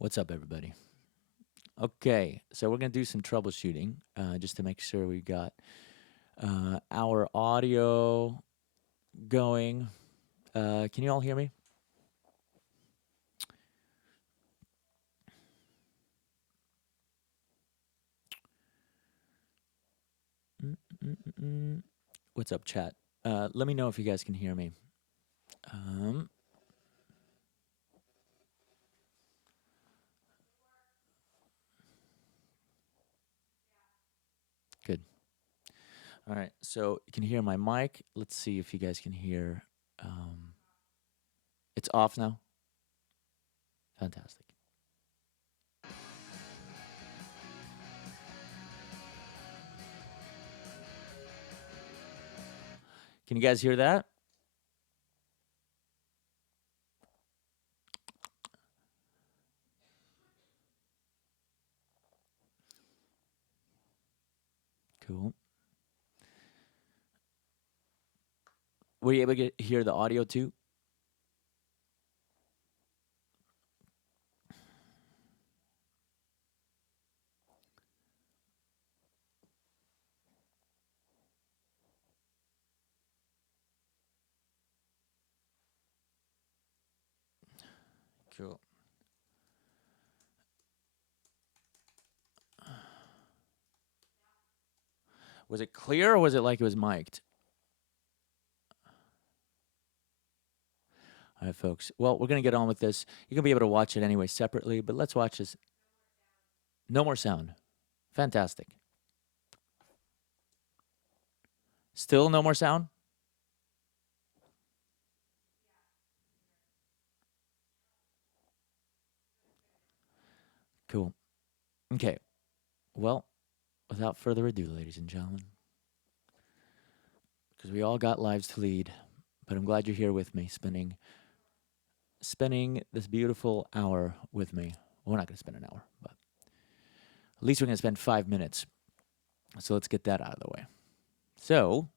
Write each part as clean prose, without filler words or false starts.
What's up, everybody? Okay, so we're going to do some troubleshooting just to make sure we got our audio going. Can you all hear me? Mm-mm-mm. What's up, chat? Let me know if you guys can hear me. Good. All right, so you can hear my mic. Let's see if you guys can hear. It's off now. Fantastic. Can you guys hear that? Cool. Were you able to hear the audio too? Cool. Was it clear or was it like it was mic'd? All right, folks. Well, we're going to get on with this. You're going to be able to watch it anyway separately, but let's watch this. No more sound. Fantastic. Still no more sound? Cool. Okay. Well, without further ado, ladies and gentlemen, because we all got lives to lead, but I'm glad you're here with me, spending this beautiful hour with me. Well, we're not going to spend an hour, but at least we're going to spend 5 minutes. So let's get that out of the way. So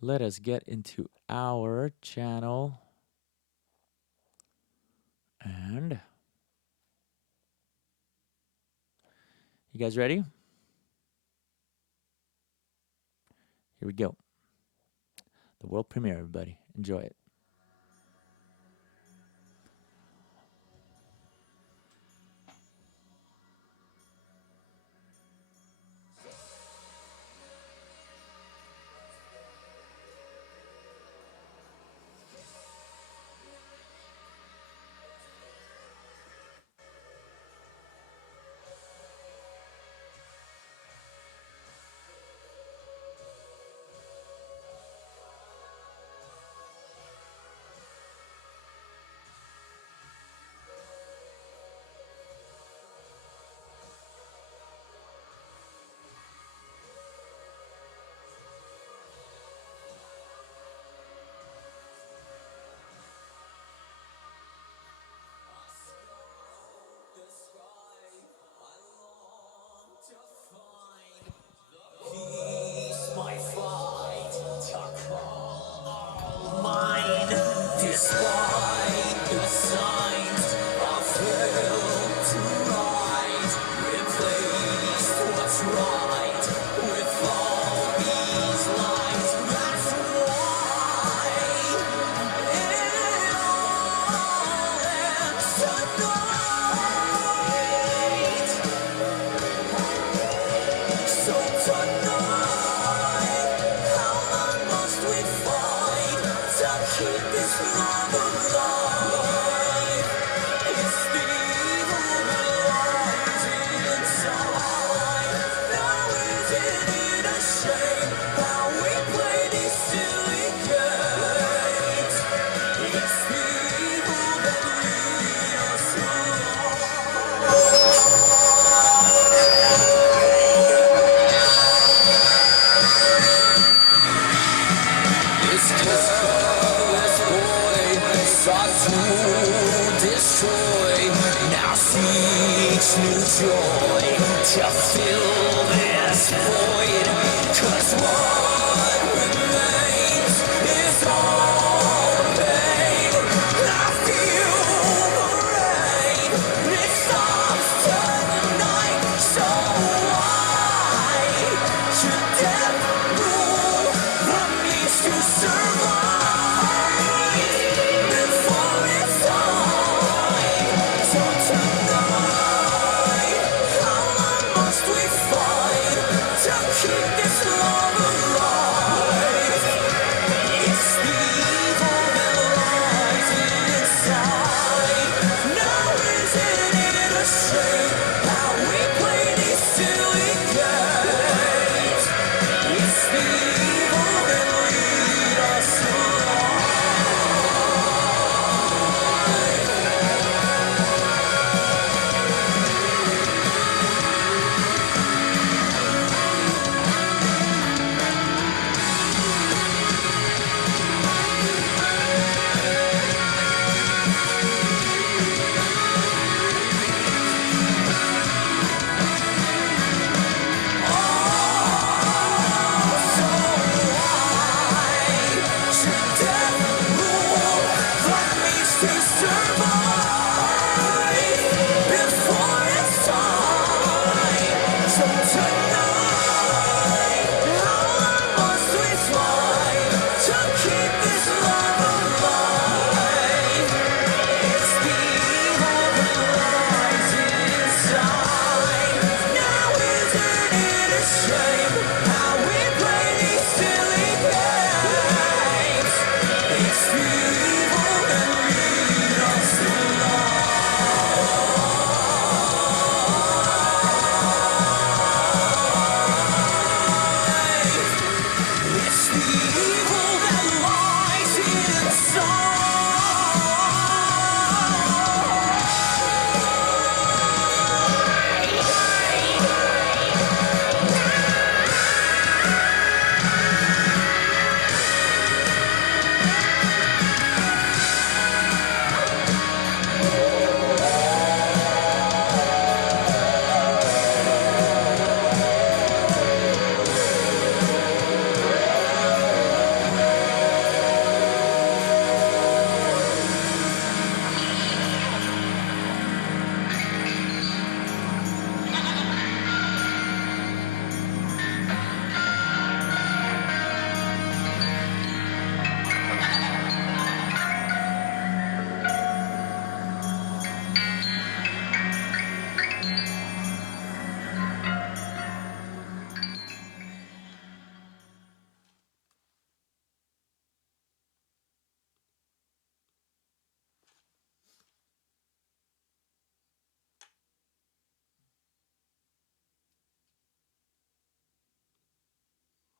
let us get into our channel. And you guys ready? Here we go. The world premiere, everybody. Enjoy it.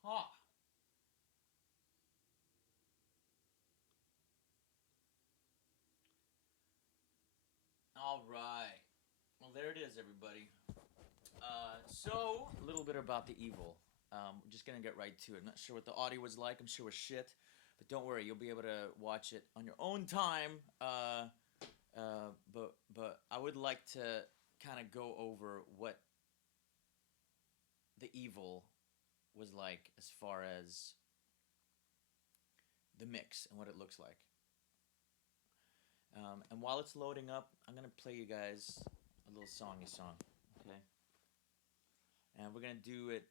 Huh. All right. Well, there it is, everybody. So, a little bit about the evil. We're just gonna get right to it. I'm not sure what the audio was like. I'm sure it was shit, but don't worry, you'll be able to watch it on your own time. But I would like to kind of go over what the evil was like as far as the mix and what it looks like. And while it's loading up, I'm gonna play you guys a little songy song, okay? And we're gonna do it.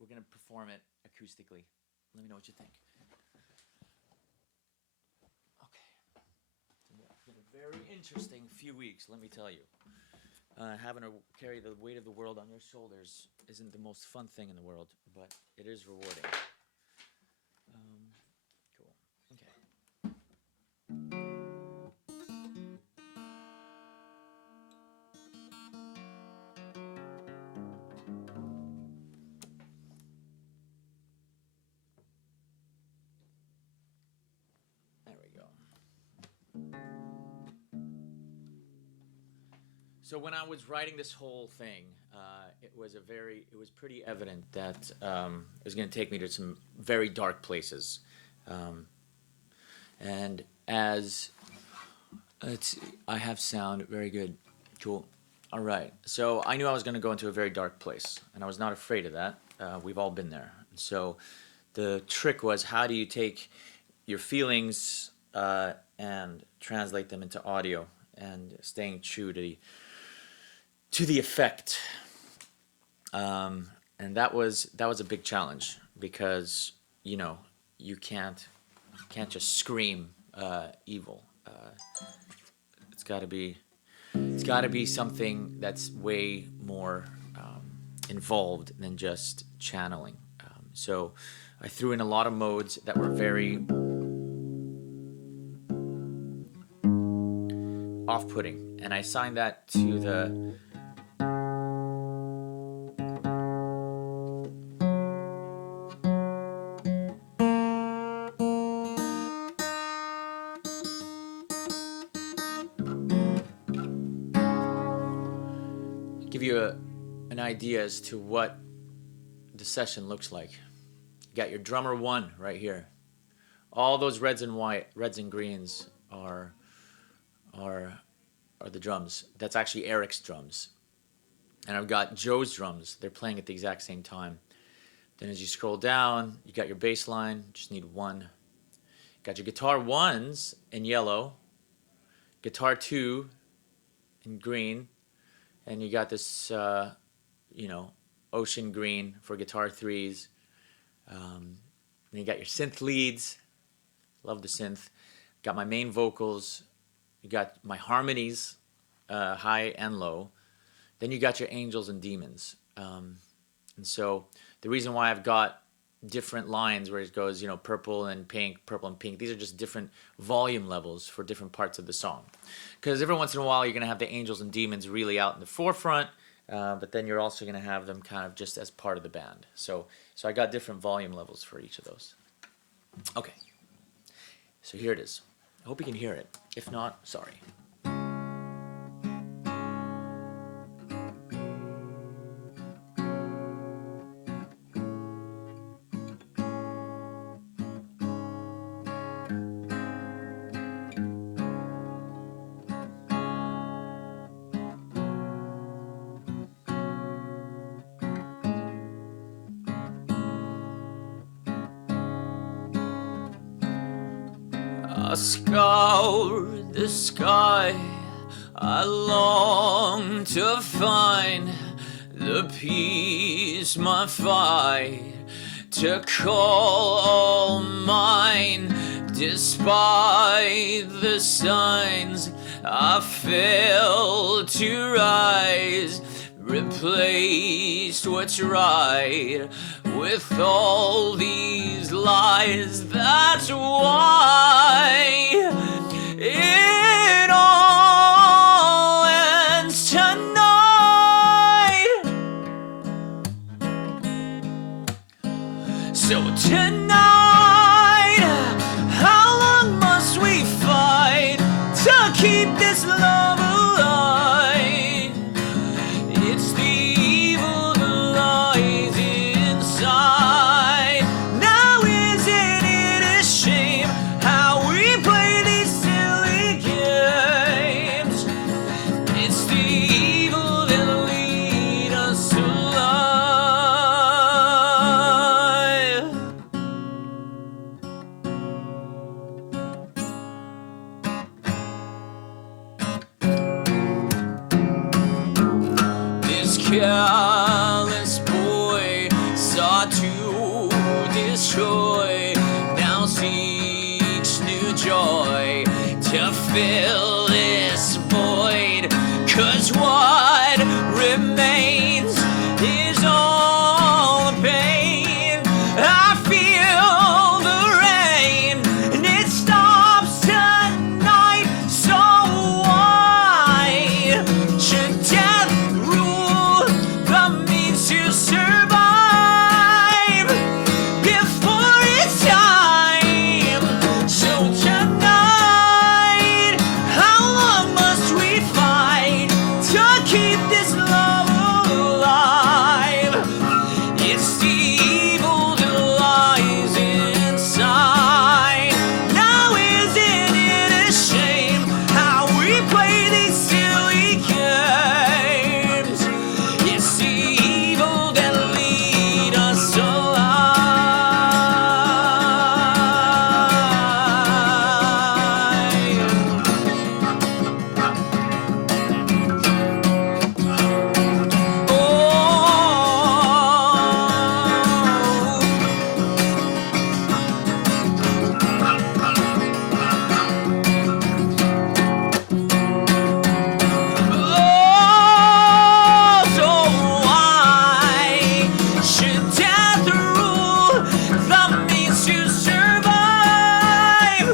We're gonna perform it acoustically. Let me know what you think. Okay. It's been a very interesting few weeks, let me tell you. Having to carry the weight of the world on your shoulders isn't the most fun thing in the world, but it is rewarding. Cool. Okay. There we go. So when I was writing this whole thing, it was pretty evident that it was going to take me to some very dark places, and as I have sound very good, cool. All right, so I knew I was going to go into a very dark place, and I was not afraid of that. We've all been there. So the trick was, how do you take your feelings and translate them into audio, and staying true to the effect. And that was a big challenge, because you can't just scream evil. It's got to be something that's way more involved than just channeling. So I threw in a lot of modes that were very off-putting, and I assigned that to the give you an idea as to what the session looks like. You got your drummer one right here. All those reds and greens are the drums. That's actually Eric's drums. And I've got Joe's drums. They're playing at the exact same time. Then as you scroll down, you got your bass line. Just need one. Got your guitar ones in yellow, guitar two in green, and you got this, ocean green for guitar threes. Then you got your synth leads. Love the synth. Got my main vocals. You got my harmonies, high and low. Then you got your angels and demons. And so the reason why I've got different lines where it goes, purple and pink, these are just different volume levels for different parts of the song. Because every once in a while you're going to have the angels and demons really out in the forefront, but then you're also going to have them kind of just as part of the band. So I got different volume levels for each of those. Okay, so here it is. I hope you can hear it. If not, sorry. I scoured the sky, I long to find the peace my fight to call all mine. Despite the signs, I fail to rise, replaced what's right with all these lies. That's why it all ends tonight. careless boy sought to destroy, now seeks new joy to fill this void. 'Cause what remains is all the pain. I feel the rain and it stops tonight. So why should death rule the means to survive before it's time? So tonight, how long must we fight to keep this love alive? It's the evil that lies inside. Now isn't it a shame how we play these silly games? It's the evil that lead us so why should death rule the means to survive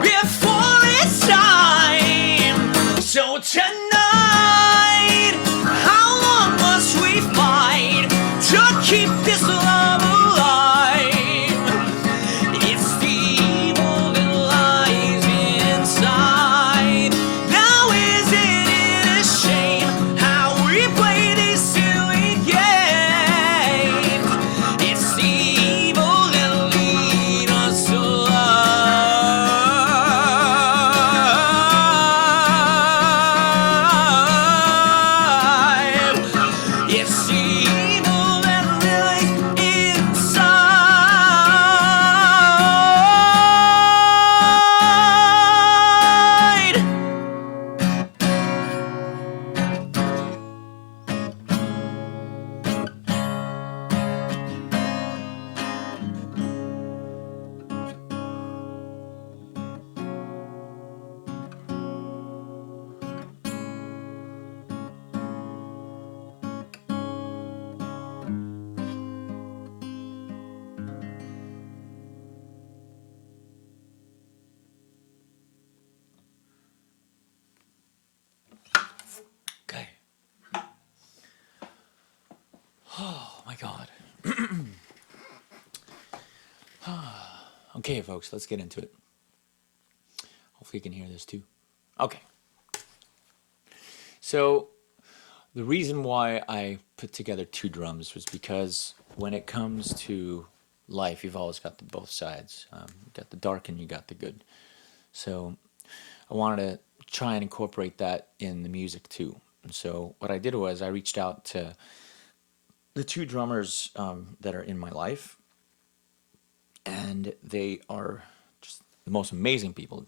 before it's time? So tonight, how long must we fight to keep this love alive? It's the evil that lies inside. Now isn't it a shame how we play these silly games? It's the evil that lead us alive. It's the evil that lies inside. Okay. Oh my God. Okay, folks, let's get into it. Hopefully, you can hear this too. Okay. So, the reason why I put together two drums was because when it comes to life, you've always got the both sides. You got the dark and you got the good. So, I wanted to try and incorporate that in the music too. And so, what I did was I reached out to the two drummers that are in my life, and they are just the most amazing people,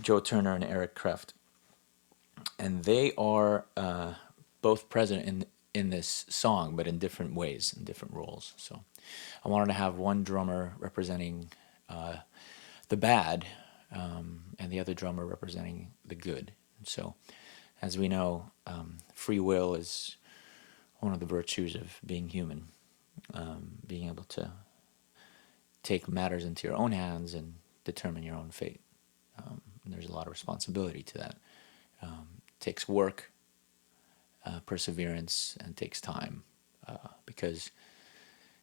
Joe Turner and Eric Kreft, and they are both present in this song, but in different ways, in different roles. So I wanted to have one drummer representing the bad, and the other drummer representing the good. And so, as we know, free will is one of the virtues of being human, being able to take matters into your own hands and determine your own fate. And there's a lot of responsibility to that. It takes work, perseverance, and takes time because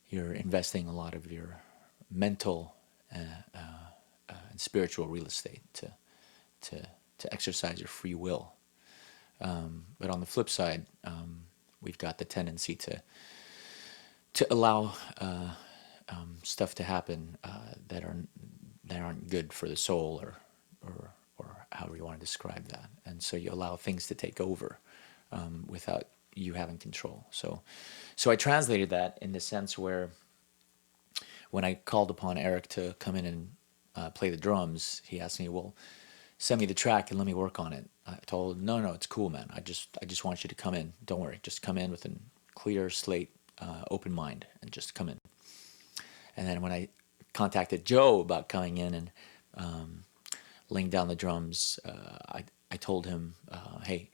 you're investing a lot of your mental and spiritual real estate to exercise your free will. But on the flip side, we've got the tendency to allow stuff to happen that aren't good for the soul, or however you want to describe that. And so you allow things to take over without you having control. So I translated that in the sense where when I called upon Eric to come in and play the drums, he asked me, well, send me the track and let me work on it. I told him, no, it's cool, man. I just want you to come in. Don't worry, just come in with a clear slate, open mind, and just come in. And then when I contacted Joe about coming in and laying down the drums, I told him, hey,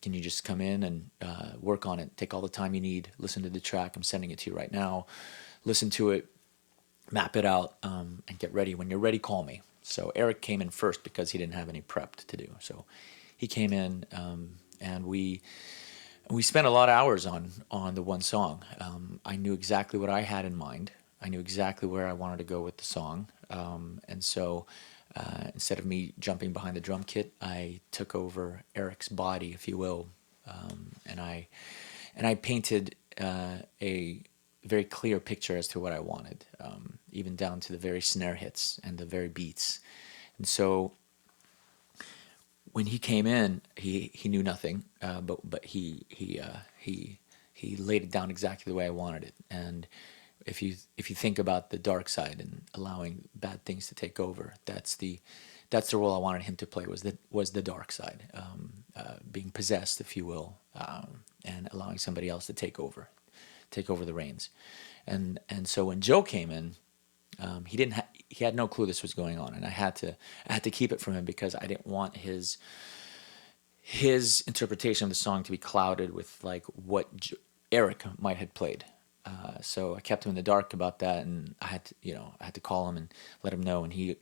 can you just come in and work on it? Take all the time you need. Listen to the track. I'm sending it to you right now. Listen to it, map it out, and get ready. When you're ready, call me. So Eric came in first because he didn't have any prep to do. So he came in, and we spent a lot of hours on the one song. I knew exactly what I had in mind. I knew exactly where I wanted to go with the song, and so instead of me jumping behind the drum kit, I took over Eric's body, if you will, and I painted a very clear picture as to what I wanted, even down to the very snare hits and the very beats. And so when he came in, he knew nothing, but he laid it down exactly the way I wanted it. And if you think about the dark side and allowing bad things to take over, that's the role I wanted him to play, was the dark side, being possessed, if you will, and allowing somebody else to take over the reins. And so when Joe came in, he had no clue this was going on, and I had to keep it from him because I didn't want his interpretation of the song to be clouded with like what Eric might have played. So I kept him in the dark about that, and I had to call him and let him know, and he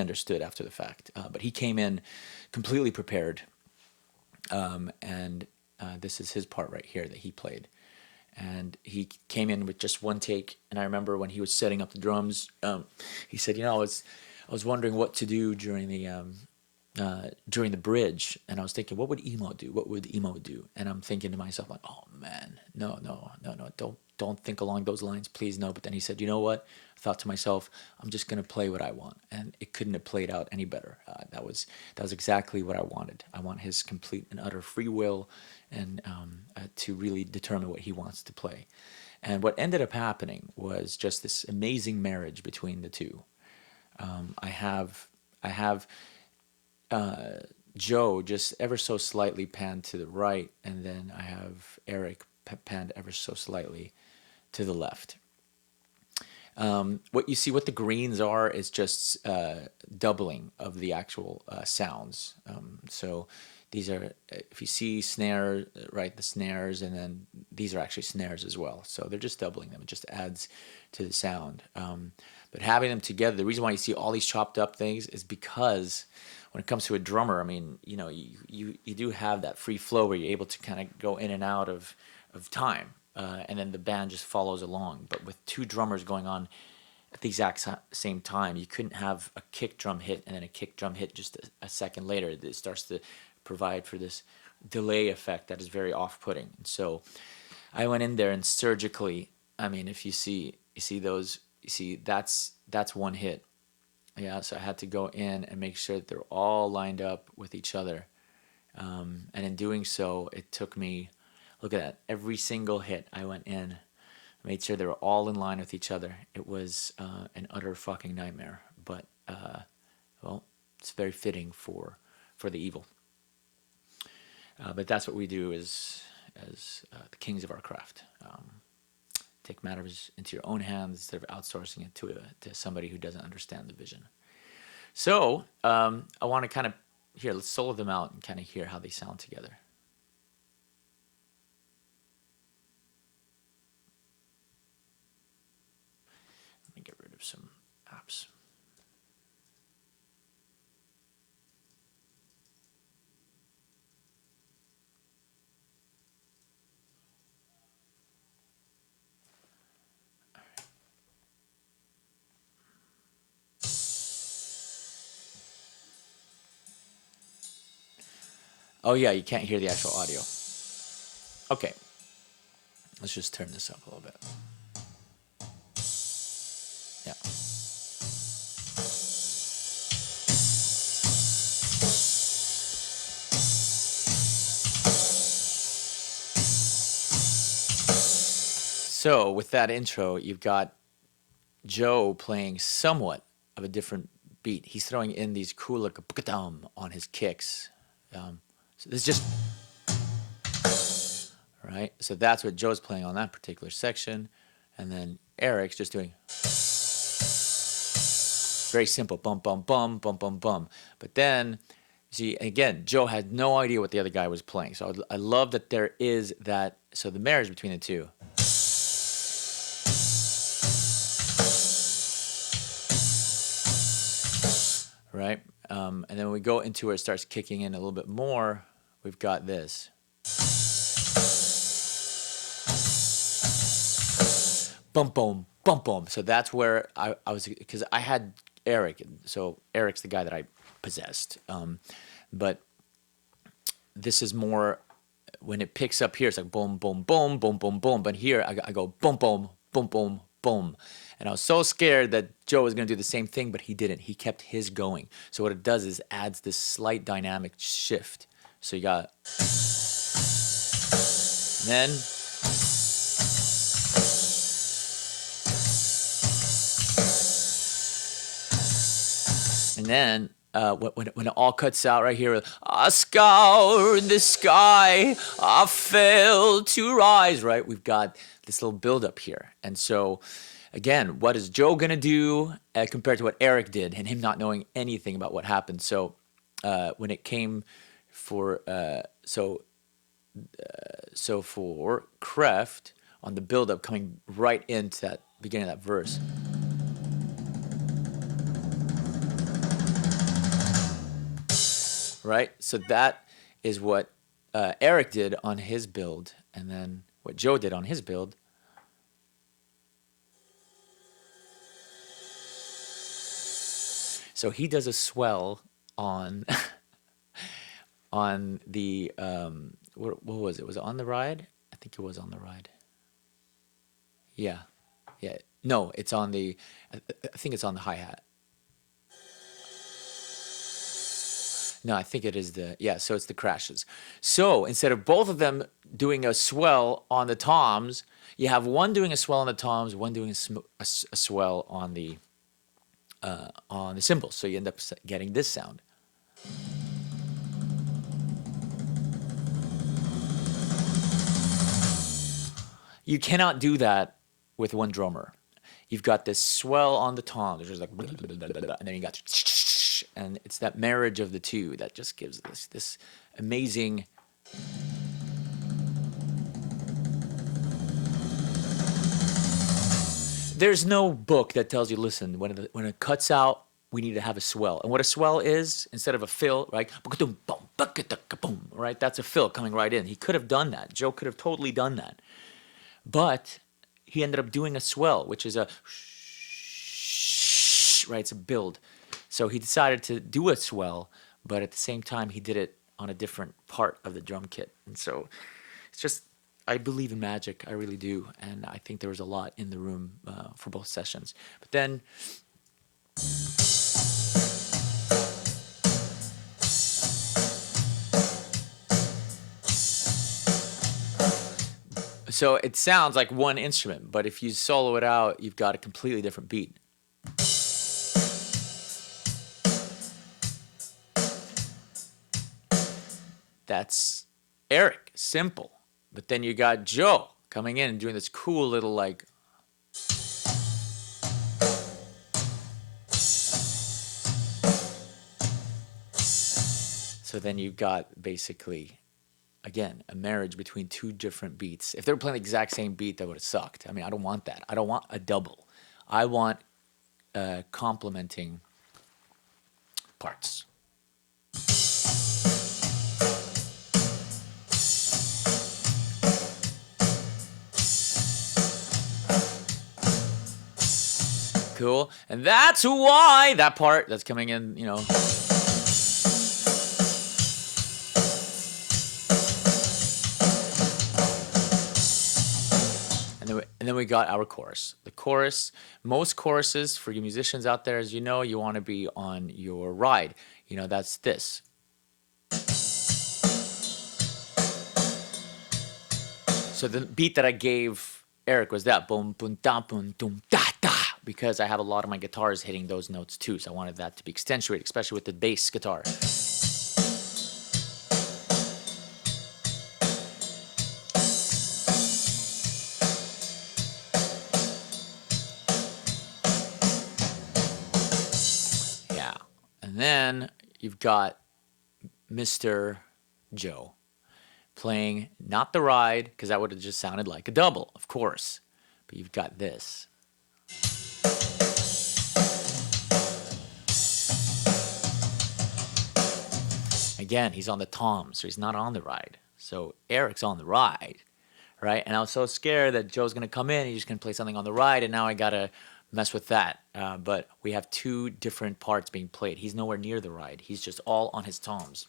understood after the fact. But he came in completely prepared, and this is his part right here that he played. And he came in with just one take. And I remember when he was setting up the drums, he said, I was wondering what to do during the bridge, and I was thinking, what would emo do? What would emo do? And I'm thinking to myself, like, oh man, no, don't think along those lines, please, no. But then he said, you know what? I thought to myself, I'm just gonna play what I want, and it couldn't have played out any better. That was exactly what I wanted. I want his complete and utter free will, and to really determine what he wants to play. And what ended up happening was just this amazing marriage between the two. I have Joe just ever so slightly panned to the right, and then I have Eric panned ever so slightly to the left. What you see, what the greens are, is just doubling of the actual sounds. So these are, if you see snare, right, the snares, and then these are actually snares as well. So they're just doubling them. It just adds to the sound. But having them together, the reason why you see all these chopped up things is because when it comes to a drummer, I mean, you do have that free flow where you're able to kind of go in and out of time, and then the band just follows along. But with two drummers going on at the exact same time, you couldn't have a kick drum hit and then a kick drum hit just a second later. It starts to provide for this delay effect that is very off-putting. And so I went in there and surgically, I mean, if that's one hit. Yeah, so I had to go in and make sure that they're all lined up with each other. And in doing so, it took me, look at that, every single hit I went in, made sure they were all in line with each other. It was an utter fucking nightmare, but well, it's very fitting for the evil. But that's what we do as the kings of our craft. Take matters into your own hands instead of outsourcing it to somebody who doesn't understand the vision. So I want to kind of, here, let's solo them out and kind of hear how they sound together. Let me get rid of some apps. Oh yeah, you can't hear the actual audio. Okay, let's just turn this up a little bit. Yeah. So with that intro, you've got Joe playing somewhat of a different beat. He's throwing in these cool like on his kicks. So this is just right. So that's what Joe's playing on that particular section, and then Eric's just doing very simple bum bum bum bum bum bum. But then, see again, Joe had no idea what the other guy was playing. So I love that there is that. So the marriage between the two. Right? And then when we go into where it starts kicking in a little bit more, we've got this. Bum, boom, bum, boom. So that's where I was, because I had Eric. So Eric's the guy that I possessed. But this is more, when it picks up here, it's like boom, boom, boom, boom, boom, boom. But here I go boom, boom, boom, boom, boom. And I was so scared that Joe was going to do the same thing, but he didn't. He kept his going. So what it does is adds this slight dynamic shift. So you got, then, and then when it all cuts out right here, I scoured the sky, I failed to rise, right? We've got this little build-up here. And so, again, what is Joe going to do compared to what Eric did and him not knowing anything about what happened? So when it came for, so for Kreft, on the build-up coming right into that beginning of that verse, right? So that is what Eric did on his build, and then what Joe did on his build. So he does a swell on on the what was it? Was it on the ride? I think it was on the ride. Yeah, yeah. No, it's on the. I think it's on the hi hat. No, I think it is the, yeah, so it's the crashes. So instead of both of them doing a swell on the toms, you have one doing a swell on the toms, one doing a swell on the cymbals. So you end up getting this sound. You cannot do that with one drummer. You've got this swell on the toms, which is like, and then you got, and it's that marriage of the two that just gives this amazing. There's no book that tells you, listen, when it cuts out, we need to have a swell. And what a swell is, instead of a fill, right? Right? That's a fill coming right in. He could have done that. Joe could have totally done that. But he ended up doing a swell, which is a, right? It's a build. So he decided to do a swell, but at the same time, he did it on a different part of the drum kit. And so it's just, I believe in magic. I really do. And I think there was a lot in the room for both sessions. But then, so it sounds like one instrument, but if you solo it out, you've got a completely different beat. That's Eric, simple. But then you got Joe coming in and doing this cool little like. So then you got basically, again, a marriage between two different beats. If they were playing the exact same beat, that would have sucked. I mean, I don't want that. I don't want a double. I want complementing parts. Cool. And that's why that part that's coming in, you know. And then we got our chorus. The chorus, most choruses for you musicians out there, as you know, you want to be on your ride. You know, that's this. So the beat that I gave Eric was that boom, boom, da, boom, doom, da, da, because I have a lot of my guitars hitting those notes too. So I wanted that to be accentuated, especially with the bass guitar. Yeah. And then you've got Mr. Joe playing not the ride, because that would have just sounded like a double, of course. But you've got this. Again, he's on the tom, so he's not on the ride. So Eric's on the ride, right? And I was so scared that Joe's gonna come in, he's just gonna play something on the ride, and now I gotta mess with that. But we have two different parts being played. He's nowhere near the ride. He's just all on his toms.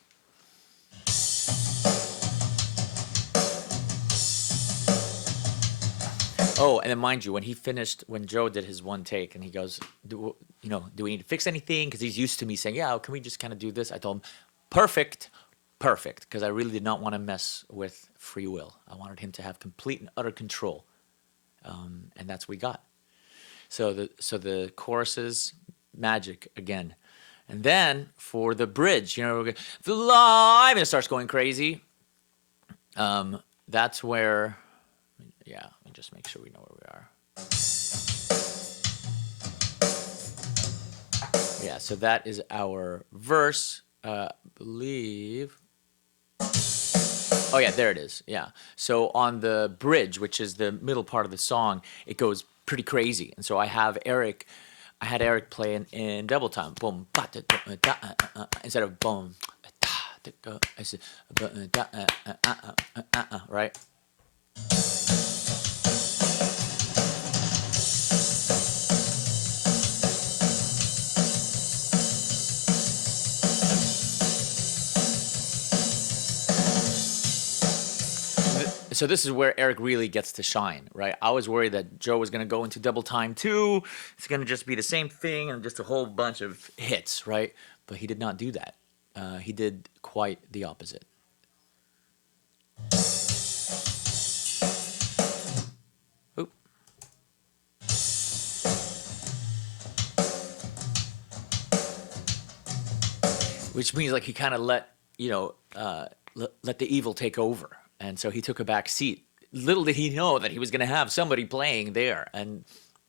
Oh, and then mind you, when he finished, when Joe did his one take, and he goes, "Do do we need to fix anything?" Because he's used to me saying, "Yeah, can we just kind of do this?" I told him, "Perfect, perfect," because I really did not want to mess with free will. I wanted him to have complete and utter control, and that's what we got. So the choruses, magic again, and then for the bridge, the live, and it starts going crazy. That's where, yeah. Let me just make sure we know where we are. Yeah, so that is our verse, believe. Oh yeah, there it is. Yeah. So on the bridge, which is the middle part of the song, it goes pretty crazy. And so I had Eric play in double time. Boom, ba, da, da, da, instead of boom, da, da, da, I said, da, right? So this is where Eric really gets to shine, right? I was worried that Joe was going to go into double time too. It's going to just be the same thing and just a whole bunch of hits, right? But he did not do that. He did quite the opposite. Oop. Which means like he kind of let the evil take over, and so he took a back seat. Little did he know that he was going to have somebody playing there, and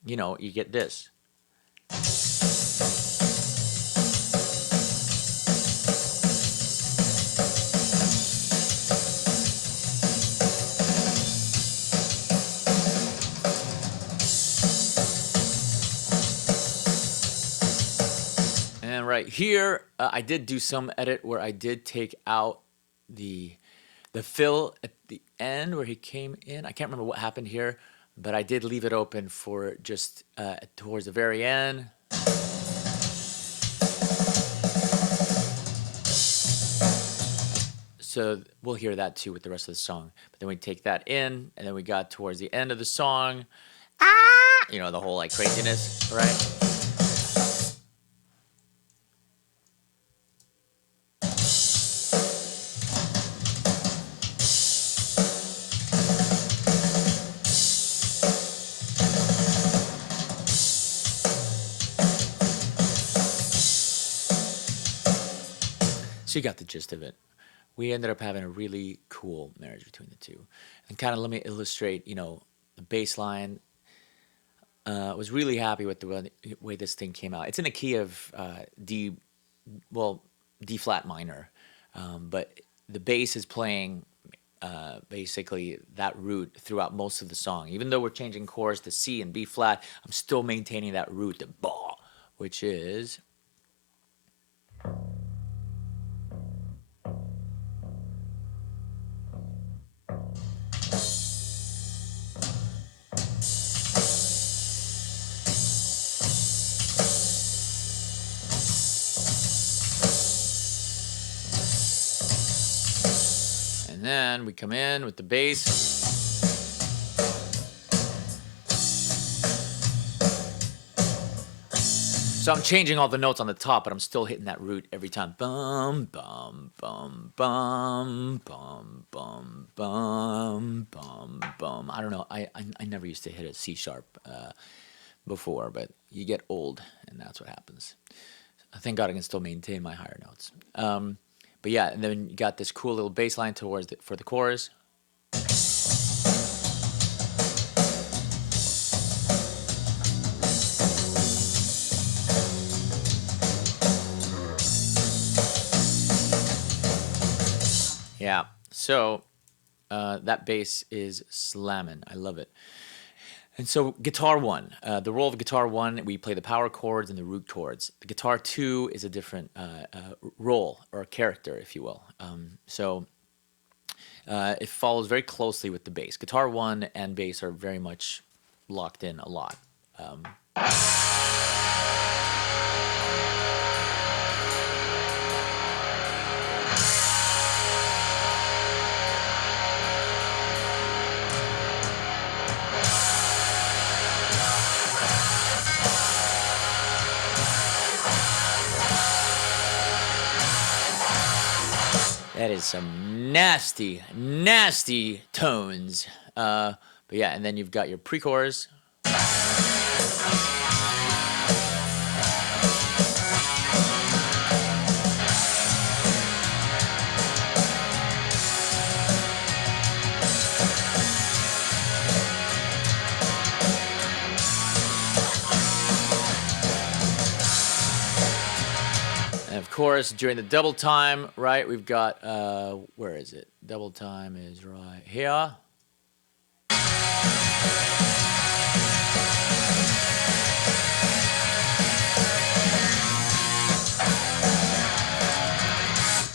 you get this. And right here, I did do some edit where I did take out the fill at the end where he came in. I can't remember what happened here, but I did leave it open for just towards the very end. So we'll hear that too with the rest of the song. But then we take that in, and then we got towards the end of the song, the whole like craziness, right? So you got the gist of it. We ended up having a really cool marriage between the two. And kind of let me illustrate, the bass line. I was really happy with the way this thing came out. It's in the key of D, well, D flat minor, but the bass is playing basically that root throughout most of the song. Even though we're changing chords to C and B flat, I'm still maintaining that root, the ba, which is. And then we come in with the bass. So I'm changing all the notes on the top, but I'm still hitting that root every time. Bum, bum, bum, bum, bum, bum, bum, bum, bum. I don't know. I never used to hit a C sharp. before, but you get old, and that's what happens. Thank God I can still maintain my higher notes. But yeah, and then you got this cool little bass line for the chorus. Yeah, so that bass is slamming. I love it. And so guitar one, the role of guitar one, we play the power chords and the root chords. The guitar two is a different role or character, if you will. It follows very closely with the bass. Guitar one and bass are very much locked in a lot. That is some nasty, nasty tones. But yeah, and then you've got your pre-chorus. And of course, during the double time, right, we've got, where is it? Double time is right here.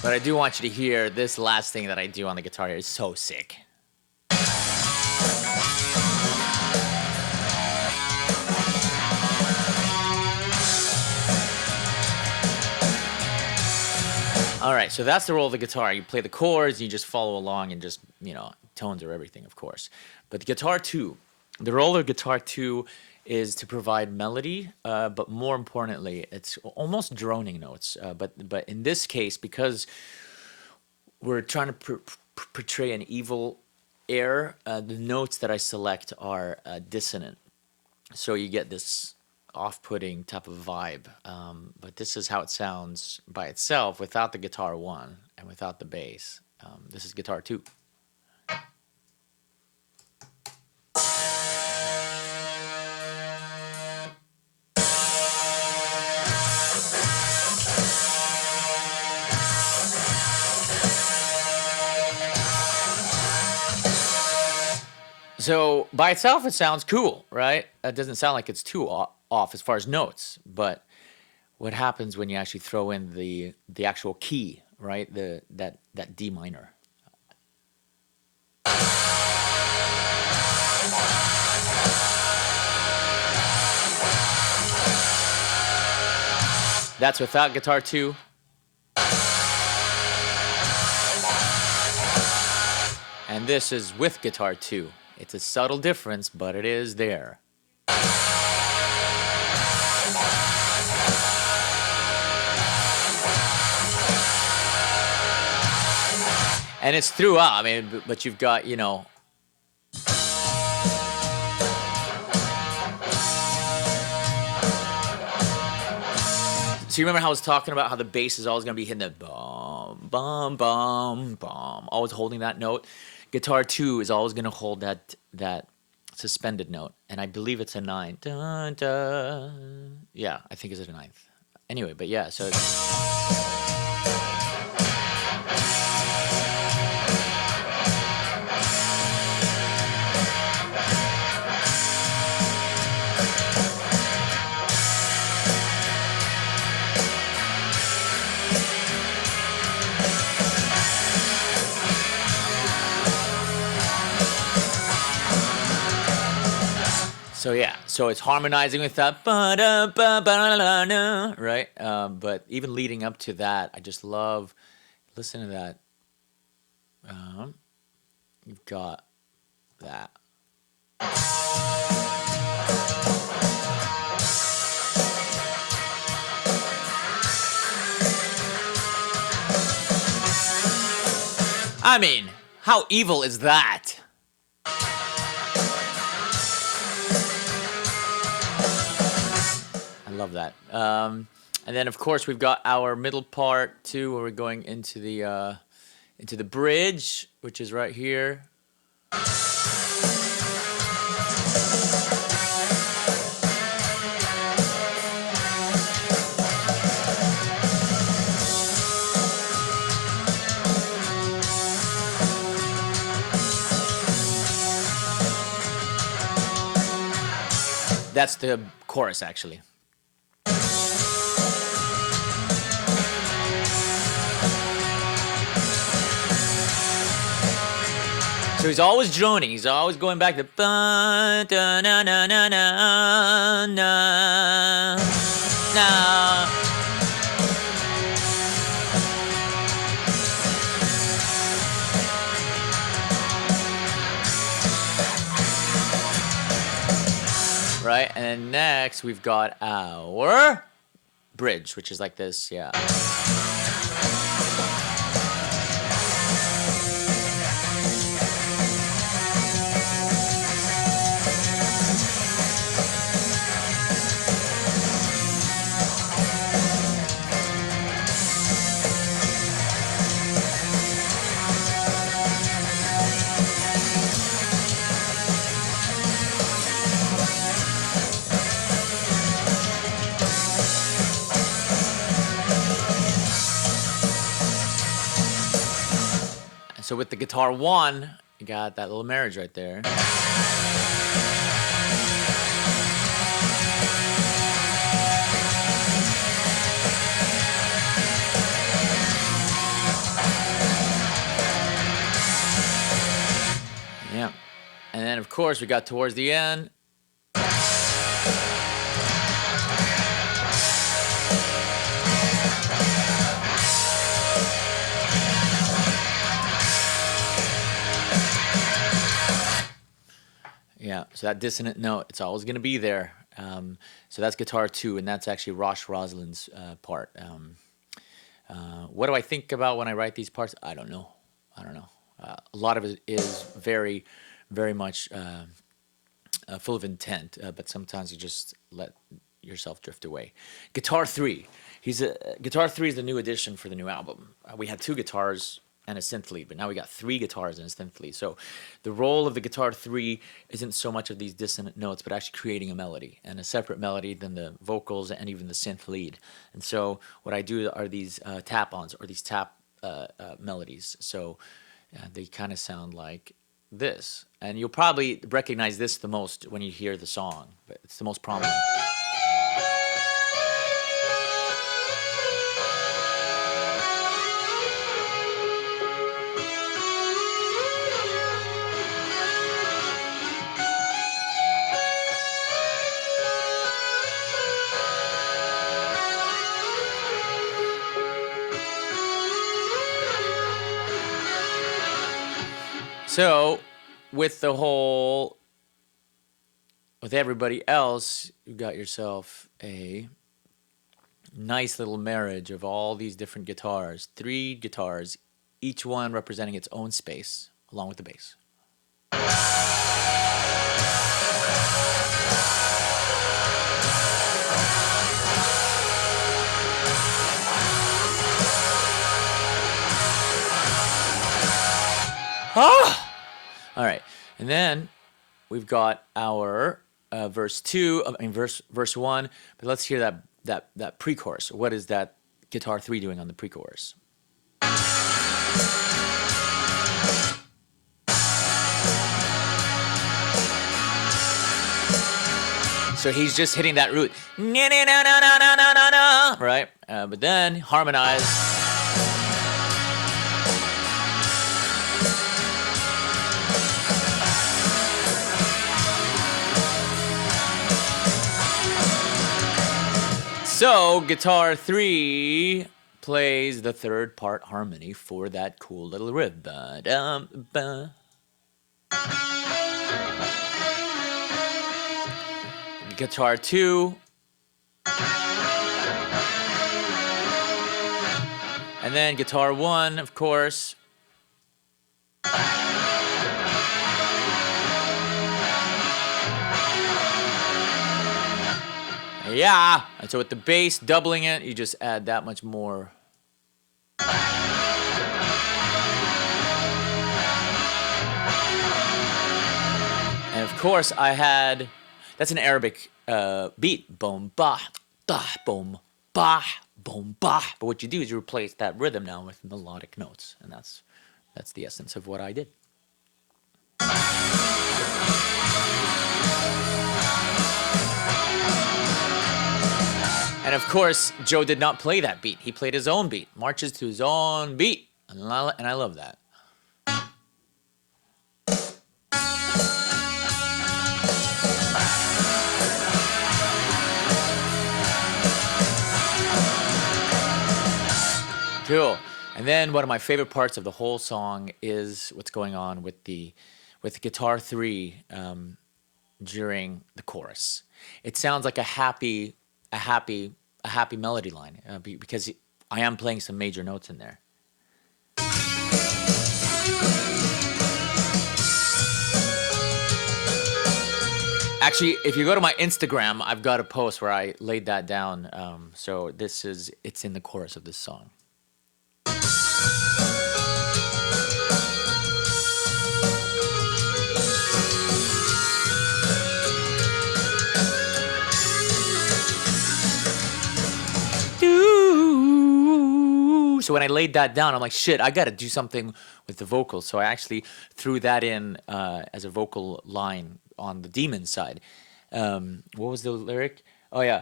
But I do want you to hear this last thing that I do on the guitar here is so sick. All right, so that's the role of the guitar. You play the chords, you just follow along, and just, tones are everything, of course. But the guitar two, the role of guitar two is to provide melody, but more importantly, it's almost droning notes. But in this case, because we're trying to portray an evil air, the notes that I select are dissonant. So you get this off-putting type of vibe. But this is how it sounds by itself without the guitar one and without the bass. This is guitar two. So by itself, it sounds cool, right? It doesn't sound like it's too off as far as notes. But what happens when you actually throw in the actual key, right? That D minor. That's without guitar two. And this is with guitar two. It's a subtle difference, but it is there. And it's throughout. I mean, but you've got, So you remember how I was talking about how the bass is always going to be hitting the bum, bum, bum, bum, always holding that note? Guitar two is always going to hold that suspended note, and I believe it's a 9. Dun, dun. Yeah, I think it's a 9th. Anyway, but yeah, so so it's harmonizing with that, right? But even leading up to that, I just love, listen to that. You've got that. I mean, how evil is that? Love that. And then of course we've got our middle part too, where we're going into the bridge, which is right here. That's the chorus, actually. So he's always droning. He's always going back to ba da na na na na na na. Right, and then next we've got our bridge, which is like this, yeah. So with the guitar one, you got that little marriage right there. Yeah. And then of course we got towards the end. Yeah, so that dissonant note, it's always going to be there. So that's guitar two, and that's actually Rosh Roslind's part. What do I think about when I write these parts? I don't know. A lot of it is very, very much full of intent, but sometimes you just let yourself drift away. Guitar three. Guitar three is the new addition for the new album. We had two guitars and a synth lead, but now we got three guitars and a synth lead. So the role of the guitar three isn't so much of these dissonant notes, but actually creating a melody, and a separate melody than the vocals and even the synth lead. And so what I do are these tap-ons, or these tap melodies. So they kind of sound like this. And you'll probably recognize this the most when you hear the song, but it's the most prominent. So, with everybody else, you got yourself a nice little marriage of all these different guitars. Three guitars, each one representing its own space, along with the bass. Ah! All right, and then we've got our verse two. Verse one. But let's hear that pre-chorus. What is that guitar three doing on the pre-chorus? So he's just hitting that root, right? But then harmonize. So guitar three plays the third part harmony for that cool little riff. Ba-dum-ba. Guitar two. And then guitar one, of course. Yeah. And so with the bass, doubling it, you just add that much more. And of course, I had, that's an Arabic beat. Boom, bah, da, boom, bah, boom, bah. But what you do is you replace that rhythm now with melodic notes. And that's the essence of what I did. And of course, Joe did not play that beat. He played his own beat, marches to his own beat. And I love that. Cool. And then one of my favorite parts of the whole song is what's going on with the guitar 3 during the chorus. It sounds like a happy melody line because I am playing some major notes in there. Actually, if you go to my Instagram, I've got a post where I laid that down. So it's in the chorus of this song. So when I laid that down, I'm like, shit, I got to do something with the vocals. So I actually threw that in as a vocal line on the Demon side. What was the lyric? Oh, yeah.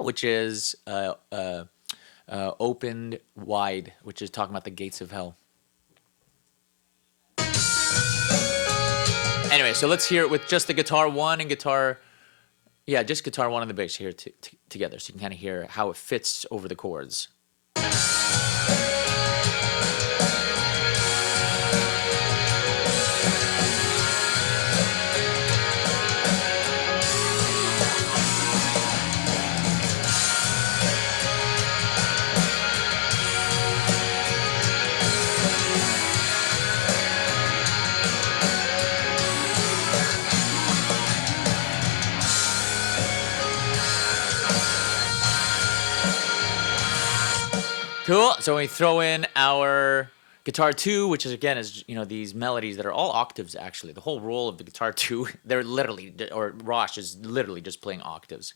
Which is opened wide, which is talking about the gates of hell. Anyway, so let's hear it with just the guitar 1 and guitar... Yeah, just guitar 1 and the bass here together, so you can kind of hear how it fits over the chords. Cool. So we throw in our guitar 2, which is again these melodies that are all octaves. Actually, the whole role of the guitar 2, they're literally, or Rosh is literally just playing octaves.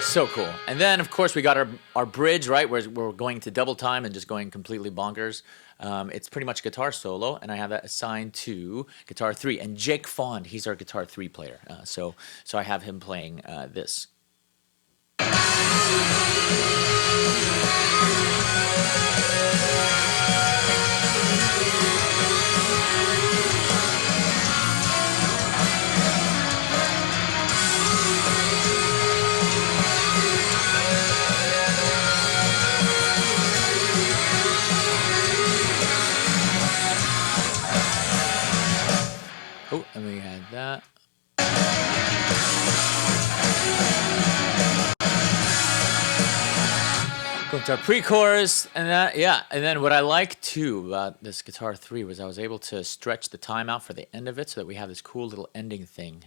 So cool. And then, of course, we got our bridge, right? Where we're going to double time and just going completely bonkers. It's pretty much guitar solo, and I have that assigned to guitar 3. And Jake Fond, he's our guitar 3 player. So I have him playing this. Oh, and we had that. Go to our pre-chorus, and that, yeah. And then what I like too about this guitar 3 was I was able to stretch the time out for the end of it, so that we have this cool little ending thing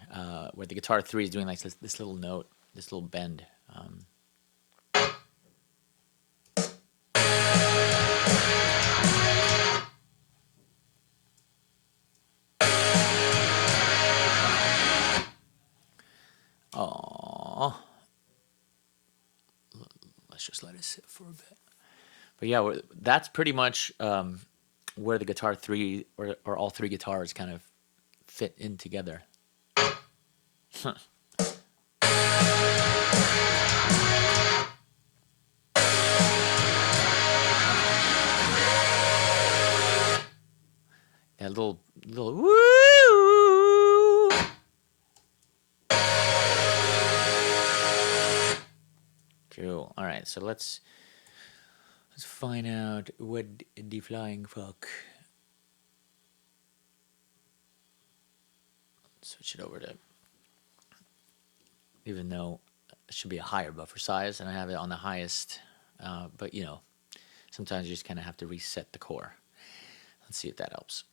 where the guitar 3 is doing like this little note, this little bend. Aww. Let's just let it sit for a bit. But yeah, that's pretty much where the guitar 3 or all 3 guitars kind of fit in together. Huh. That little woo. Cool. All right, so let's find out what the flying fuck. switch it over to, even though it should be a higher buffer size, and I have it on the highest, but you know, sometimes you just kind of have to reset the core. Let's see if that helps.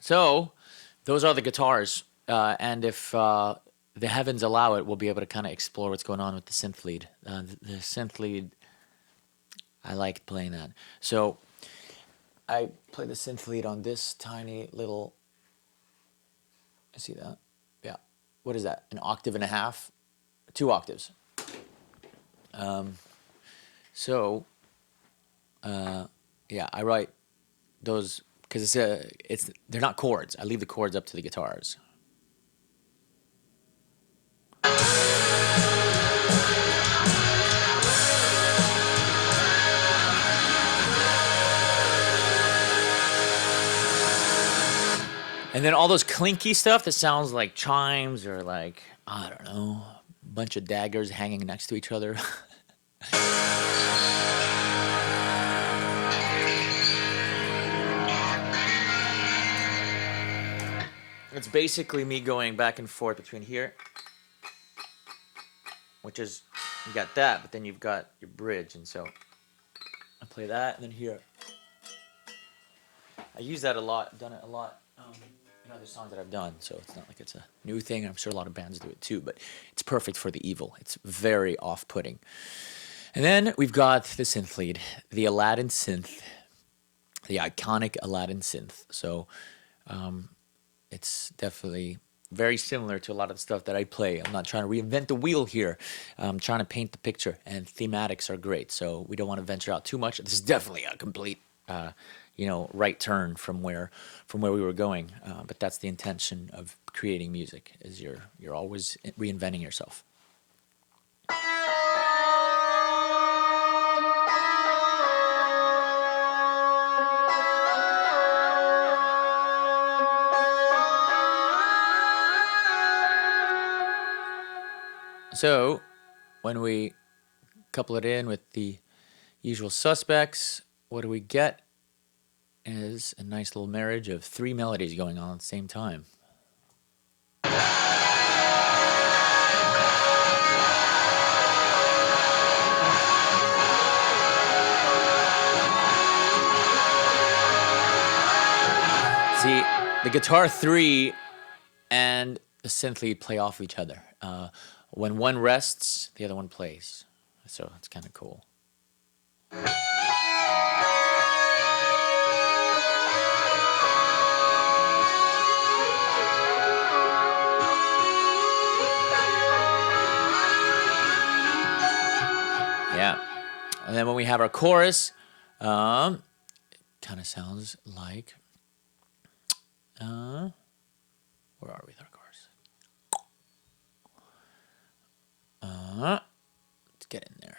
So those are the guitars, and if the heavens allow it, we'll be able to kind of explore what's going on with the synth lead. The synth lead, I like playing that. So I play the synth lead on this tiny little. I see that. Yeah. What is that? An octave and a half? 2 octaves. Yeah, I write those because they're not chords. I leave the chords up to the guitars. And then all those clinky stuff that sounds like chimes or like, I don't know, a bunch of daggers hanging next to each other. It's basically me going back and forth between here, which is, you got that, but then you've got your bridge, and so I play that, and then here. I use that a lot, done it a lot in other songs that I've done, so it's not like it's a new thing. I'm sure a lot of bands do it too, but it's perfect for the evil. It's very off-putting. And then we've got the synth lead, the Aladdin synth, the iconic Aladdin synth. So it's definitely very similar to a lot of the stuff that I play. I'm not trying to reinvent the wheel here. I'm trying to paint the picture, and thematics are great. So we don't want to venture out too much. This is definitely a complete, right turn from where we were going. But that's the intention of creating music: is you're always reinventing yourself. So when we couple it in with the usual suspects, what do we get is a nice little marriage of 3 melodies going on at the same time. See, the guitar 3 and the synth lead play off each other. When one rests, the other one plays. So it's kind of cool. Yeah. And then when we have our chorus, it kind of sounds like, where are we with our chorus? Let's get in there.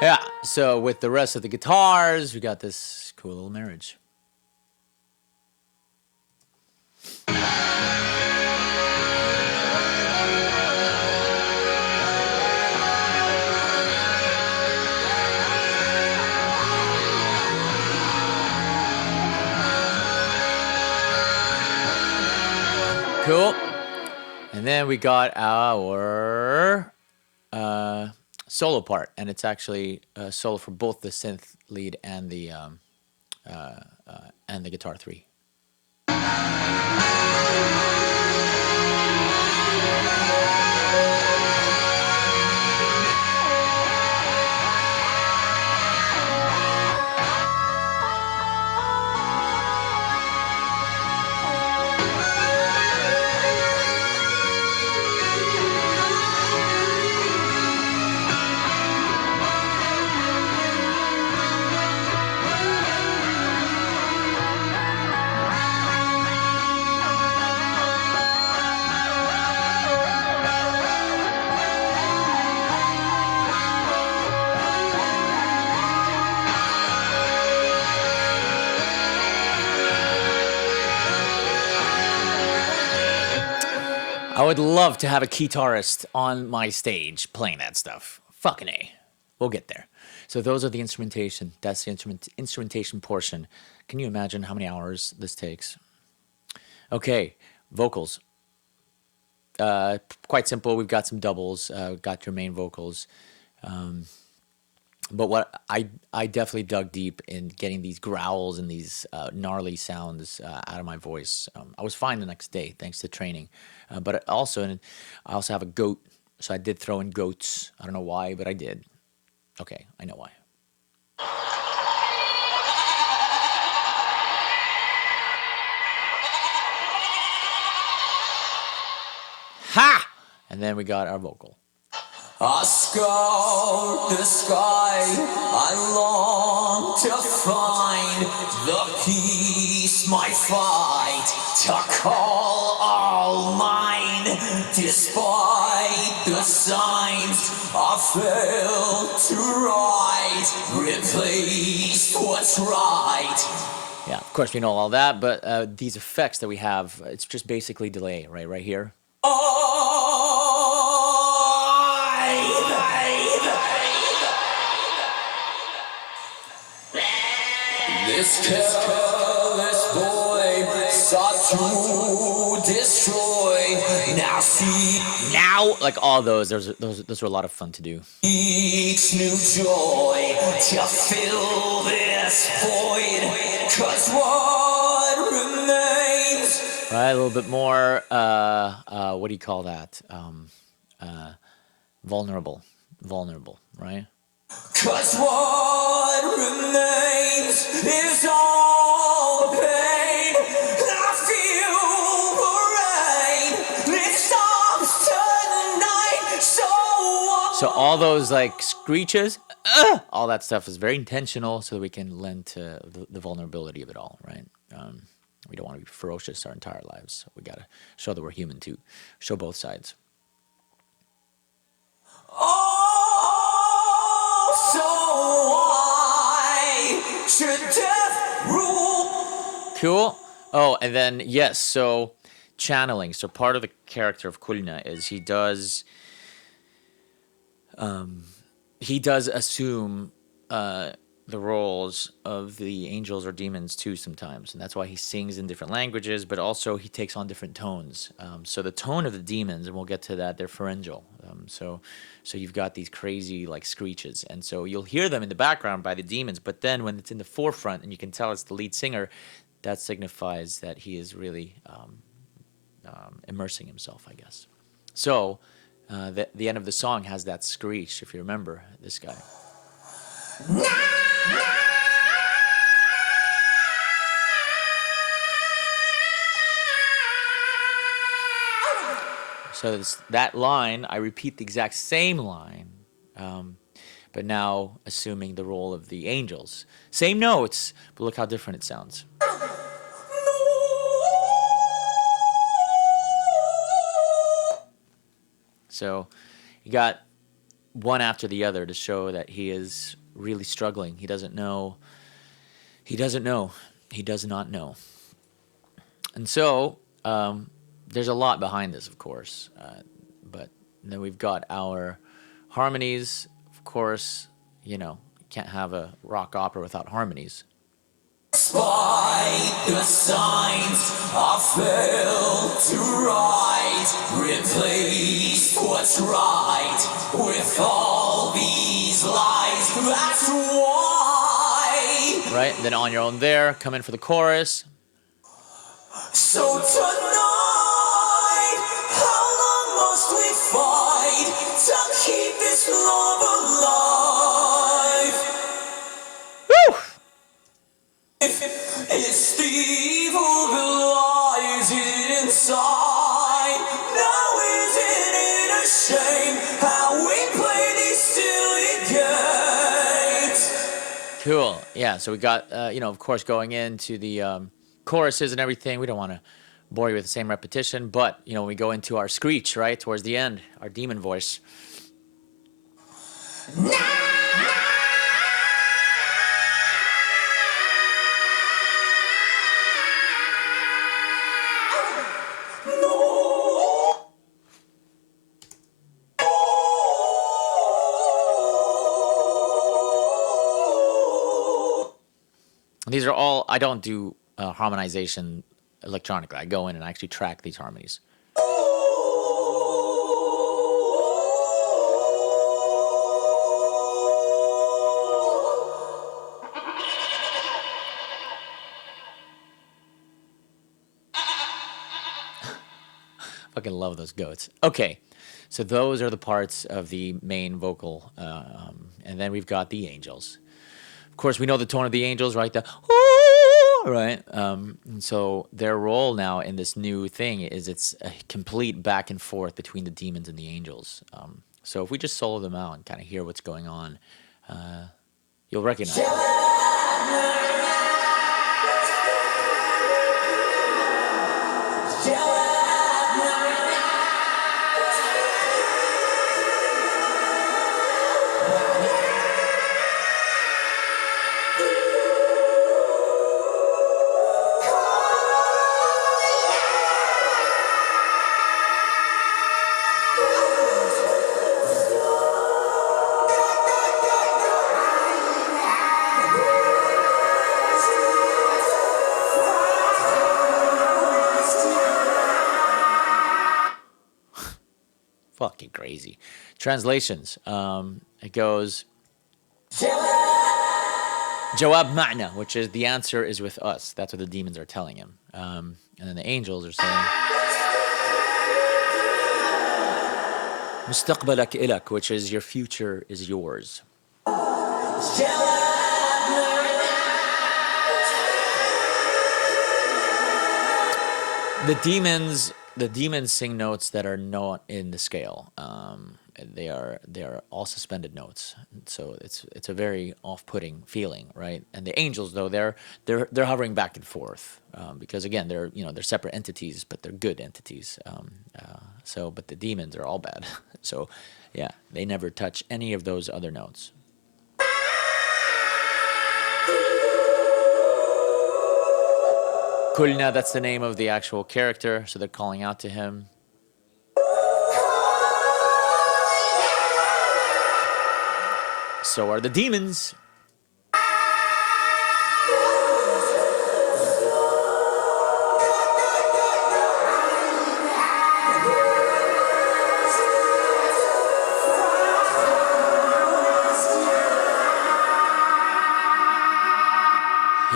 Yeah, so with the rest of the guitars, we got this cool little marriage. Cool. And then we got our solo part, and it's actually a solo for both the synth lead and the guitar 3. I would love to have a guitarist on my stage playing that stuff. Fucking A. We'll get there. So those are the instrumentation. That's the instrumentation portion. Can you imagine how many hours this takes? Okay, vocals. Quite simple. We've got some doubles. Got your main vocals. But what I definitely dug deep in getting these growls and these gnarly sounds out of my voice. I was fine the next day thanks to training, but also and I also have a goat, so I did throw in goats. I don't know why, but I did. Okay, I know why. Ha! And then we got our vocal. I scour the sky, I long to find the peace my fight to call all mine. Despite the signs I failed to write, replace what's right. Yeah, of course we know all that, but these effects that we have, it's just basically delay, right here. This careless boy sought to destroy. Now see, now like all those were a lot of fun to do. Each new joy to fill this void, 'cause what remains. Right, a little bit more. What do you call that? Vulnerable, right? 'Cause what remains is all the pain I feel the rain. It stops tonight, so all those like screeches, all that stuff is very intentional so that we can lend to the vulnerability of it all, right? We don't want to be ferocious our entire lives. So we gotta show that we're human too. Show both sides. Should death rule? Cool. Oh, and then yes, so channeling. So part of the character of Kulna is he does assume the roles of the angels or demons too sometimes, and that's why he sings in different languages, but also he takes on different tones. So the tone of the demons, and we'll get to that, they're pharyngeal. So you've got these crazy like screeches, and so you'll hear them in the background by the demons, but then when it's in the forefront and you can tell it's the lead singer, that signifies that he is really immersing himself, I guess. So the end of the song has that screech, if you remember this guy. So that line, I repeat the exact same line, but now assuming the role of the angels. Same notes, but look how different it sounds. So you got one after the other to show that he is really struggling. He doesn't know. He doesn't know. He does not know. And so there's a lot behind this, of course. But then we've got our harmonies. Of course, you can't have a rock opera without harmonies. Despite the signs I failed to write, replace what's right with all these lies. That's why. Right, and then on your own there, come in for the chorus. So tonight, how long must we fight to keep this love alive? Woo! It's the evil that lies inside. Now isn't it a shame how we play these silly games? Cool. Yeah, so we got, of course, going into the choruses and everything. We don't want to bore you with the same repetition, but, when we go into our screech, right, towards the end, our demon voice. These are all, I don't do harmonization electronically. I go in and I actually track these harmonies. Fucking love those goats. Okay, so those are the parts of the main vocal, and then we've got the angels. Of course, we know the tone of the angels, right? The right. And so their role now in this new thing is it's a complete back and forth between the demons and the angels. So if we just solo them out and kind of hear what's going on, you'll recognize them. Fucking crazy. Translations. It goes Jawab ma'na, which is the answer is with us. That's what the demons are telling him. And then the angels are saying Mustaqbalak ilak, which is your future is yours. The demons sing notes that are not in the scale. They are all suspended notes, so it's a very off-putting feeling, right? And the angels, though, they're hovering back and forth because again they're separate entities, but they're good entities. But the demons are all bad. So yeah, they never touch any of those other notes. Kulna, that's the name of the actual character, so they're calling out to him. So are the demons.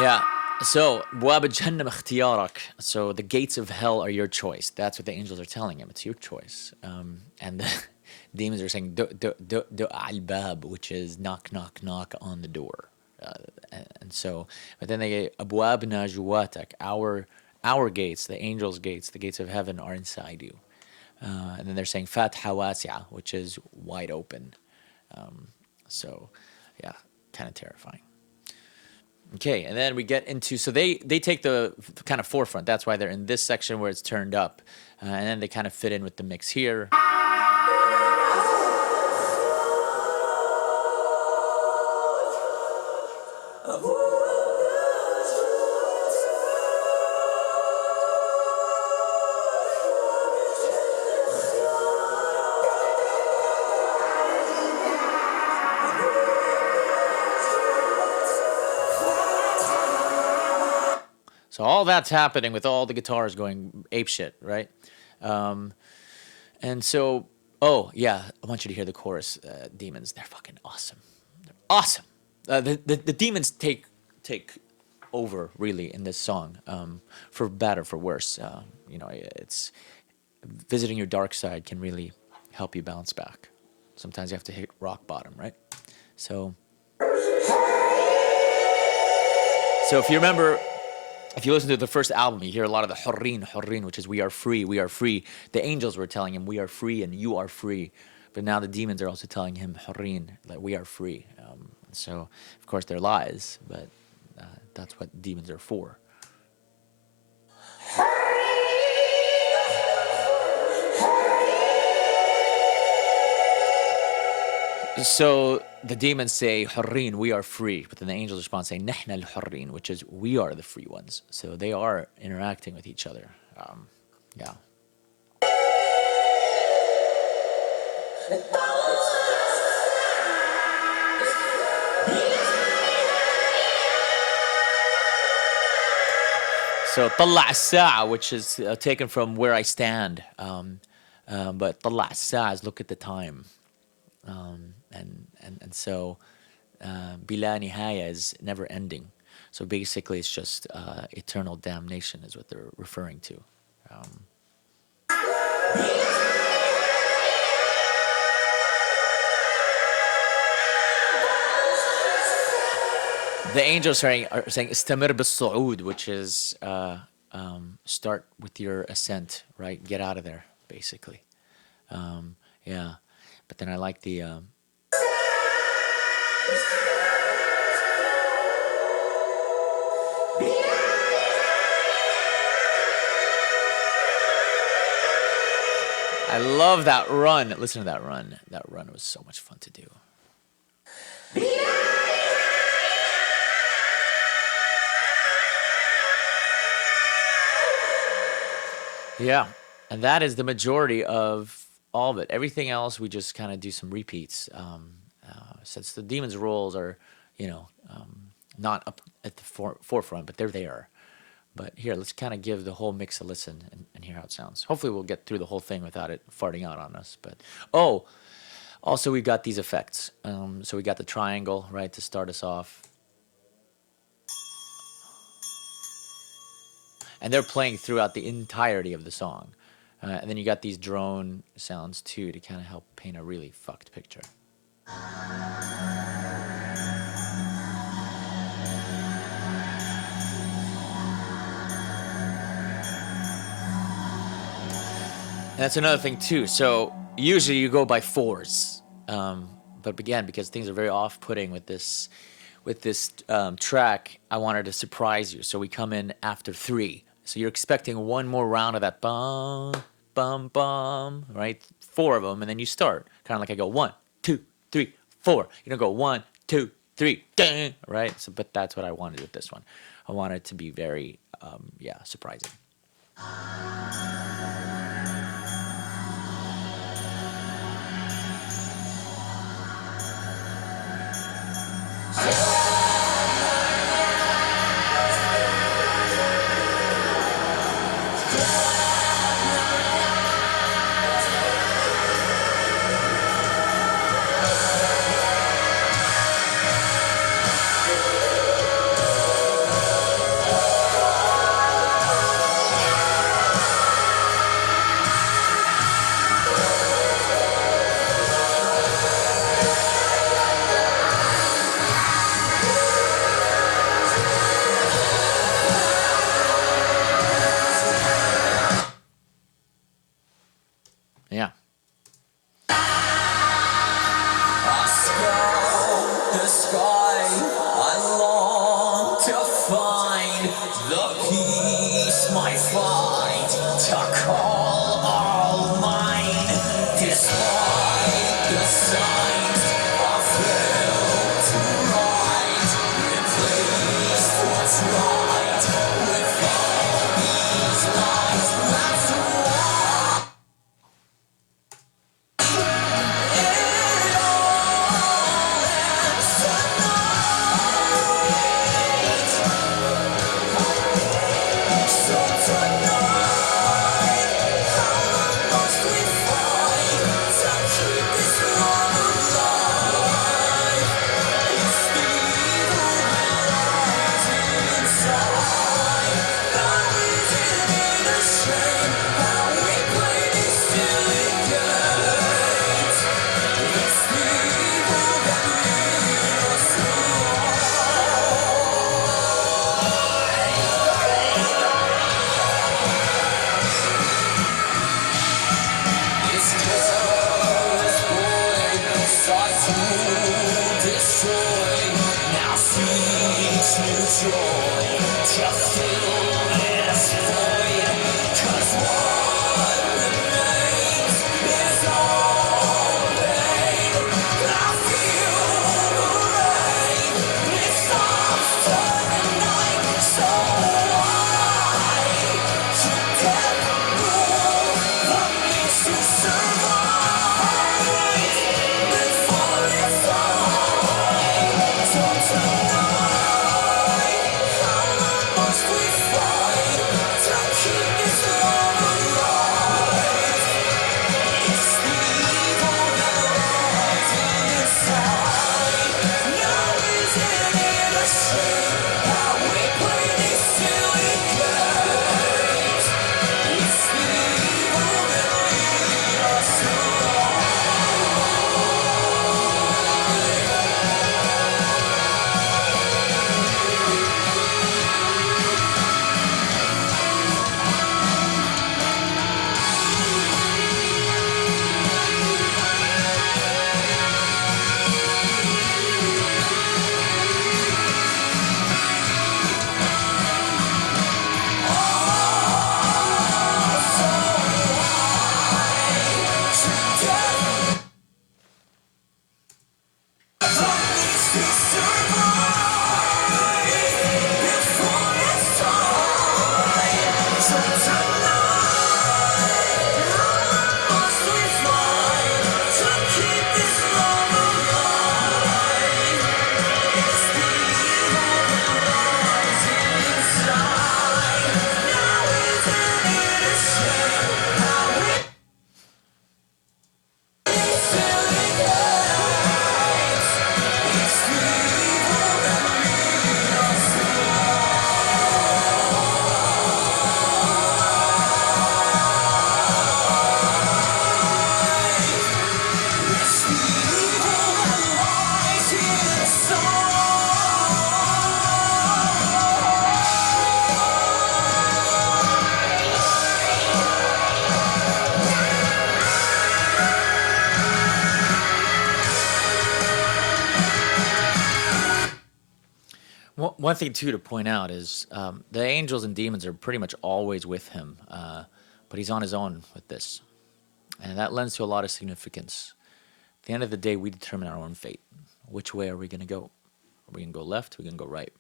Yeah. So, Bwab Jahannam ikhtiyarak. So the gates of hell are your choice. That's what the angels are telling him. It's your choice. And the demons are saying du al-bab, which is knock, knock, knock on the door. And so, but then they get abwabna juwatak, our gates, the angels' gates, the gates of heaven are inside you. And then they're saying fatha wasi'a, which is wide open. So, yeah, kind of terrifying. Okay, and then we get into, so they take the kind of forefront. That's why they're in this section where it's turned up, and then they kind of fit in with the mix here. So all that's happening with all the guitars going apeshit, right? And so, oh yeah, I want you to hear the chorus. Demons, they're fucking awesome. They're awesome. The demons take over really in this song, for bad or for worse. It's visiting your dark side can really help you bounce back. Sometimes you have to hit rock bottom, right? So if you remember. If you listen to the first album, you hear a lot of the hurreen, which is we are free, we are free. The angels were telling him, we are free and you are free. But now the demons are also telling him, hurreen, that we are free. So, of course, they're lies, but that's what demons are for. So the demons say, Hurreen, we are free. But then the angels respond saying, Nahna al-Hurreen, which is we are the free ones. So they are interacting with each other. Yeah. So طلع الساعة, which is taken from where I stand. But طلع الساعة is look at the time. And so بلا نهاية is never ending. So basically it's just eternal damnation is what they're referring to. The angels are saying استمر بالصعود, which is start with your ascent, right? Get out of there, basically. Yeah, but then I like the I love that run. Listen to that run. That run was so much fun to do. Yeah, and that is the majority of all of it. Everything else, we just kind of do some repeats. Since the demons' roles are, not up at the forefront, but they're there. But here, let's kind of give the whole mix a listen and hear how it sounds. Hopefully, we'll get through the whole thing without it farting out on us. But also we got these effects. So we got the triangle, right, to start us off. And they're playing throughout the entirety of the song. And then you got these drone sounds too to kind of help paint a really fucked picture. And that's another thing too. So usually you go by fours, but again, because things are very off-putting with this track, I wanted to surprise you. So we come in after 3. So you're expecting one more round of that bum, bum, bum, right? 4 of them, and then you start. Kind of like I go 1, 2, 3, 4. You don't go 1, 2, 3, dang, right? So, but that's what I wanted with this one. I wanted it to be very, surprising. Yeah. The sky, I long to find the peace, my fight to call all mine. Despite the signs of fail to rise, replace what's right with all these lies. That's why. One thing too to point out is the angels and demons are pretty much always with him, but he's on his own with this, and that lends to a lot of significance. At the end of the day, we determine our own fate. Which way are we going to go? Are we going to go left? Are we going to go right?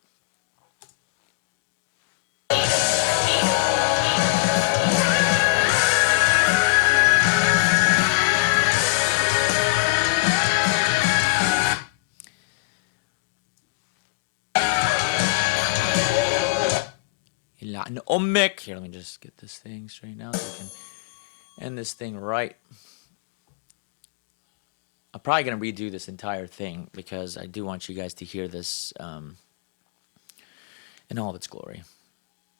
Here, let me just get this thing straightened out so we can end this thing right. I'm probably going to redo this entire thing because I do want you guys to hear this in all of its glory.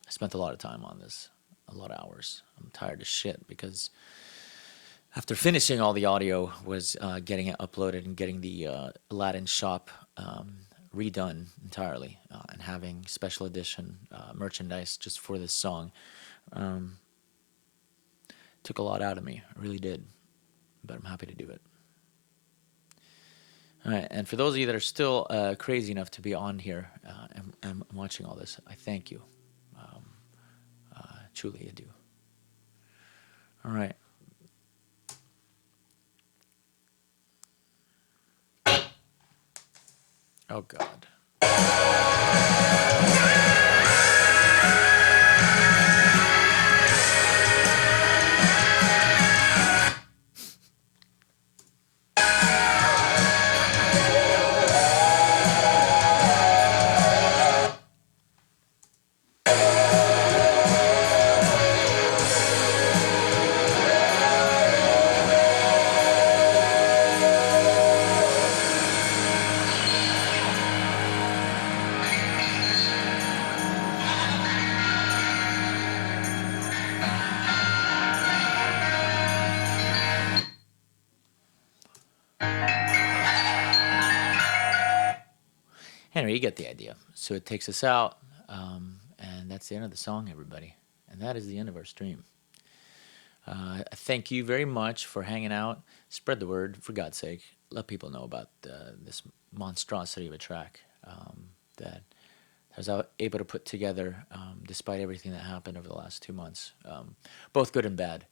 I spent a lot of time on this, a lot of hours. I'm tired as shit because after finishing all the audio was getting it uploaded and getting the Aladdin shop redone entirely and having special edition merchandise just for this song. Took a lot out of me. It really did. But I'm happy to do it. All right, and for those of you that are still crazy enough to be on here and watching all this, I thank you. Truly, I do. All right. Oh, God. Anyway, you get the idea. So it takes us out, and that's the end of the song, everybody. And that is the end of our stream. Thank you very much for hanging out. Spread the word, for God's sake. Let people know about this monstrosity of a track that I was able to put together despite everything that happened over the last 2 months, both good and bad.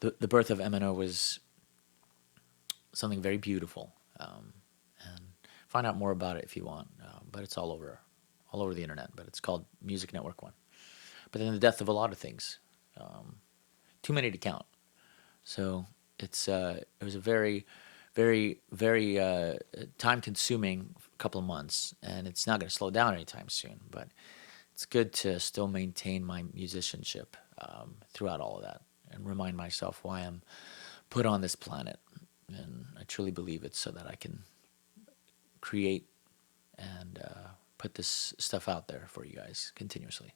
The birth of MNO was something very beautiful, and find out more about it if you want. But it's all over the internet. But it's called Music Network One. But then the death of a lot of things, too many to count. So it was a very, very, very time-consuming couple of months, and it's not going to slow down anytime soon. But it's good to still maintain my musicianship throughout all of that, and remind myself why I'm put on this planet. And I truly believe it's so that I can create and put this stuff out there for you guys continuously.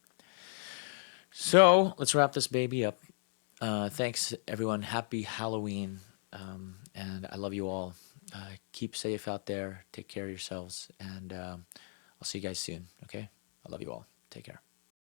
So let's wrap this baby up. Thanks, everyone. Happy Halloween. And I love you all. Keep safe out there. Take care of yourselves. And I'll see you guys soon. Okay? I love you all. Take care.